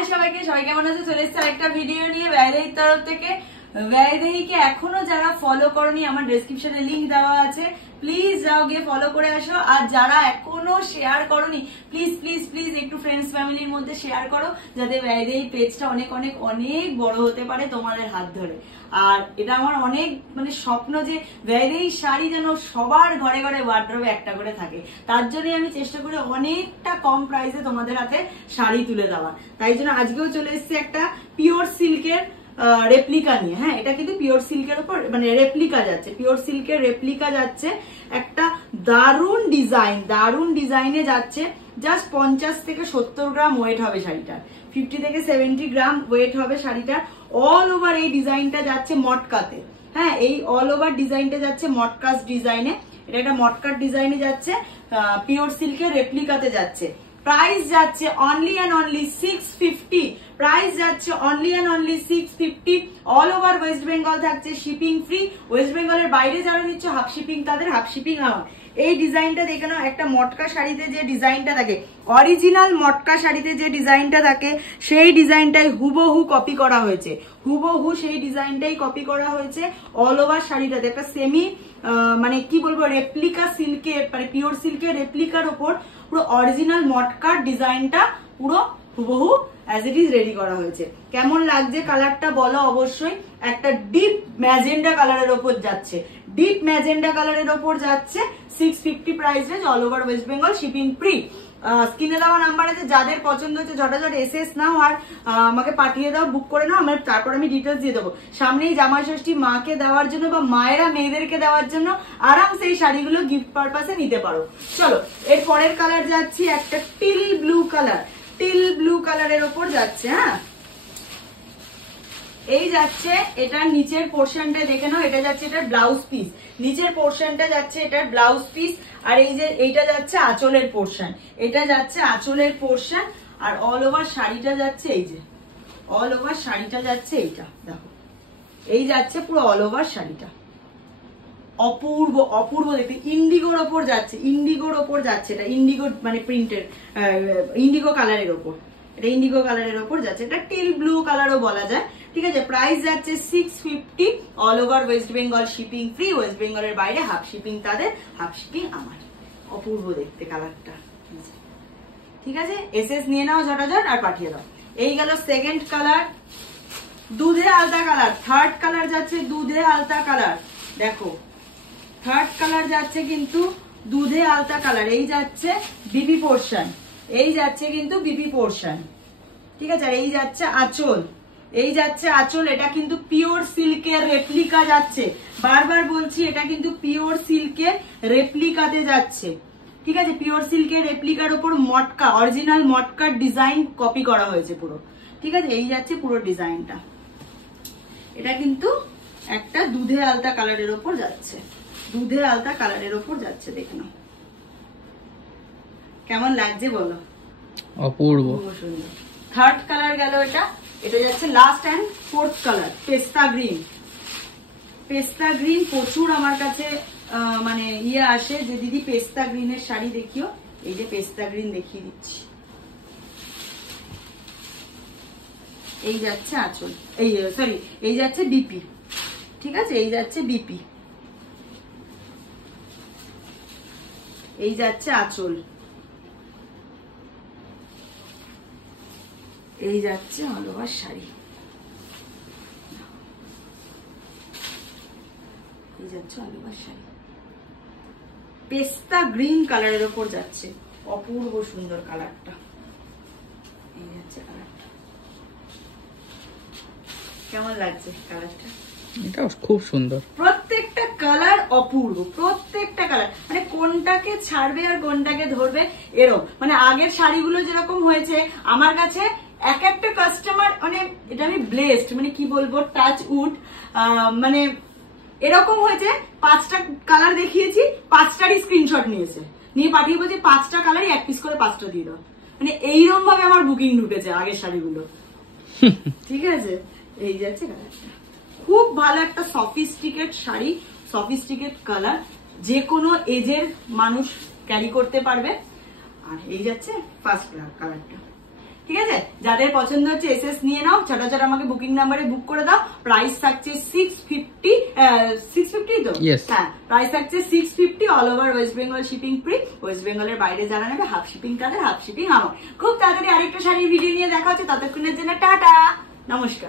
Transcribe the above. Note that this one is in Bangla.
হাই সবাইকে, সবাই কেমন আছে? চলে এসেছে আরেকটা ভিডিও নিয়ে ব্যয়দেহীর তরফ থেকে। ব্যয়দেহীকে এখনো যারা ফলো করনি, আমার ডেসক্রিপশনে লিংক দেওয়া আছে, প্লিজ যাও গিয়ে ফলো করে আসো। আর যারা এখনো শেয়ার করনি, প্লিজ প্লিজ প্লিজ একটু ফ্রেন্ডস ফ্যামিলির মধ্যে শেয়ার করো, যাতে ব্যয়দেহীর পেজটা অনেক অনেক অনেক বড় হতে পারে তোমাদের হাত ধরে। আর এটা আমার অনেক স্বপ্ন যে ব্যয়দেহীর শাড়ি যেন সবার ঘরে ঘরে ওয়ার্ড্রবে একটা করে থাকে। তার জন্যই আমি চেষ্টা করি অনেকটা কম প্রাইসে তোমাদের হাতে শাড়ি তুলে দেওয়ার। তাই জন্য আজকেও চলে এসেছি একটা পিওর সিল্কের রেপ্লিকা নিয়ে। হ্যাঁ, এটা কিন্তু পিওর সিল্কের উপর রেপ্লিকা যাচ্ছে, পিওর সিল্কের রেপ্লিকা যাচ্ছে। একটা দারুণ ডিজাইনে যাচ্ছে। জাস্ট 50 থেকে 70 গ্রাম ওয়েট হবে শাড়িটার, 50 থেকে 70 গ্রাম ওয়েট হবে শাড়িটার। অল ওভার এই ডিজাইনটা যাচ্ছে মটকাতে। হ্যাঁ, এই অল ওভার ডিজাইনটা যাচ্ছে মটকাস ডিজাইনে। এটা একটা মটকাট ডিজাইনে যাচ্ছে, পিওর সিল্কের রেপ্লিকাতে যাচ্ছে। প্রাইস যাচ্ছে অনলি অ্যান্ড অনলি 650। প্রাইস যাচ্ছে only and only 650। All over West Bengal থাকছে শিপিং ফ্রি। ওয়েস্ট বেঙ্গলের বাইরে যারা নিচ্ছে হাফ শিপিং তাদের, হাফ শিপিং আমার। এই ডিজাইনটা দেখে নাও, একটা মটকা শাড়িতে যে ডিজাইনটা থাকে, অরিজিনাল মটকা শাড়িতে যে ডিজাইনটা থাকে, সেই ডিজাইনটাই হুবহু কপি করা হয়েছে। হুবহু সেই ডিজাইনটাই কপি করা হয়েছে অল ওভার শাড়িটাতে। একটা সেমি কি বলবো, রেপ্লিকা সিল্কের, পিওর সিল্কের রেপ্লিকার ওপর পুরো অরিজিনাল মটকার ডিজাইনটা পুরো হুবহু অ্যাজ ইট ইজ রেডি করা হয়েছে। কেমন লাগছে কালারটা বলো অবশ্যই। একটা ডিপ ম্যাজেন্ডা কালারের ওপর যাচ্ছে, ডিপ ম্যাজেন্ডা কালারের ওপর যাচ্ছে। 650 price range, all over West Bengal, shipping free. স্ক্রিনে দেওয়া নাম্বার আছে, যাদের পছন্দ হচ্ছে ঝটাঝট এসএস নাও আর আমাকে পাঠিয়ে দাও, বুক করে নাও। তারপর আমি ডিটেলস দিয়ে দেবো। সামনেই জামাই ষষ্ঠী, মাকে দেওয়ার জন্য বা মায়েরা মেয়েদেরকে দেওয়ার জন্য আরামসে এই শাড়িগুলো গিফট পারপাসে নিতে পারো। চলো, এর পরের কালার যাচ্ছি একটা teal blue colour. Teal blue কালারের ওপর যাচ্ছে। হ্যাঁ, এই যাচ্ছে এটার নিচের পোর্শনটা দেখে নাও। এটা যাচ্ছে এটার ব্লাউজ পিস, নিচের পোর্শনটা যাচ্ছে এটার ব্লাউজ পিস। আর এই যে এইটা যাচ্ছে আঁচলের পোর্শন, এটা যাচ্ছে আঁচলের পোর্শন। আর অল ওভার শাড়িটা যাচ্ছে, এই যে অল ওভার শাড়িটা যাচ্ছে এইটা দেখো, এই যাচ্ছে পুরো অল ওভার শাড়িটা। অপূর্ব অপূর্ব দেখতে। ইন্ডিগোর ওপর যাচ্ছে, ইন্ডিগোর ওপর যাচ্ছে। এটা ইন্ডিগো প্রিন্টের, ইন্ডিগো কালারের ওপর, এটা ইন্ডিগো কালারের ওপর যাচ্ছে। এটা টিল ব্লু কালারও বলা যায়। ঠিক আছে, প্রাইস যাচ্ছে 650। All over West Bengal, shipping free. West বেঙ্গলের বাইরে হাফ শিপিং তাদের, হাফ শিপিং আমার। অপূর্ব দেখতে কালারটা। ঠিক আছে, এসএস নিয়ে নাও ঝটাঝট আর পাঠিয়ে দাও। এই গেল সেকেন্ড কালার, দুধে আলতা কালার। থার্ড কালার যাচ্ছে দুধে আলতা কালার। দেখো, থার্ড কালার যাচ্ছে কিন্তু দুধে আলতা কালার। এই যাচ্ছে বিবি পোর্শন, এই যাচ্ছে কিন্তু বিবি পোর্শন। ঠিক আছে, আর এই যাচ্ছে আঁচল, এই যাচ্ছে আঁচল। এটা কিন্তু পিওর সিল্কের রেপ্লিকা যাচ্ছে। বারবার বলছি, এটা কিন্তু পিওর সিল্কের রেপ্লিকাতে যাচ্ছে। ঠিক আছে, পিওর সিল্কের রেপ্লিকার উপর মটকা, অরিজিনাল মটকার ডিজাইন কপি করা হয়েছে পুরো। ঠিক আছে, এই যাচ্ছে পুরো ডিজাইনটা। এটা কিন্তু একটা দুধে আলতা কালারের ওপর যাচ্ছে, দুধে আলতা কালারের ওপর যাচ্ছে। দেখে নাও কেমন লাগছে বলো। অপূর্ব সুন্দর। থার্ড কালার গেল এটা। এটা যাচ্ছে লাস্ট অ্যান্ড ফোর্থ কালার, পেস্তা গ্রিন। পেস্তা গ্রিন প্রচুর আমার কাছে ইয়ে আসে যে দিদি পেস্তা গ্রিনের শাড়ি দেখিও। এই যে পেস্তা গ্রিন দেখিয়ে দিচ্ছি। এই যাচ্ছে আঁচল, এই সরি এই যাচ্ছে বিপি। ঠিক আছে, এই যাচ্ছে বিপি, এই যাচ্ছে আঁচল, এই যাচ্ছে অল ওভার শাড়ি, এই যাচ্ছে অল ওভার শাড়ি। পেস্তা গ্রিন কালারের ওপর যাচ্ছে, অপূর্ব সুন্দর কালারটা। এই যাচ্ছে কালারটা, কেমন লাগছে কালারটা? এটা খুব সুন্দর। প্রত্যেকটা কালার অপূর্ব, প্রত্যেকটা কালার কোনটাকে ছাড়বে আর কোনটাকে ধরবে এরকম। আগের শাড়িগুলো যেরকম হয়েছে আমার কাছে, এক একটা কাস্টমার এটা আমি ব্লেসড, কি বলবো, টাচ উড, এরকম হয়েছে 5টা কালার দেখিয়েছি, 5টারই স্ক্রিনশট নিয়েছে, নিয়ে পাঠিয়ে বলছে 5টা কালারই 1 পিস করে 5টা দিয়ে দাও। এইরকম ভাবে আমার বুকিং ঢুকেছে আগের শাড়িগুলো। ঠিক আছে, এই যাচ্ছে কালারটা। খুব ভালো একটা সফিস্টিকেট শাড়ি, সফিস্টিকেট কালার, যে কোনো এজের মানুষ ক্যারি করতে পারবে। আর এই যাচ্ছে ফার্স্ট কালারটা। ঠিক আছে, যাদের পছন্দ হচ্ছে এসএস নিয়ে নাও, চটাচট আমাকে বুকিং নাম্বারে বুক করে দাও। প্রাইস থাকছে 650 তো হ্যাঁ, প্রাইস থাকছে 650, all over West Bengal shipping free. West বেঙ্গলের বাইরে যারা নেবে হাফ শিপিং তাদের, হাফ শিপিং আমার। খুব তাড়াতাড়ি আরেকটা শাড়ির ভিডিও নিয়ে দেখা হচ্ছে, ততক্ষণের জন্য টাটা, নমস্কার।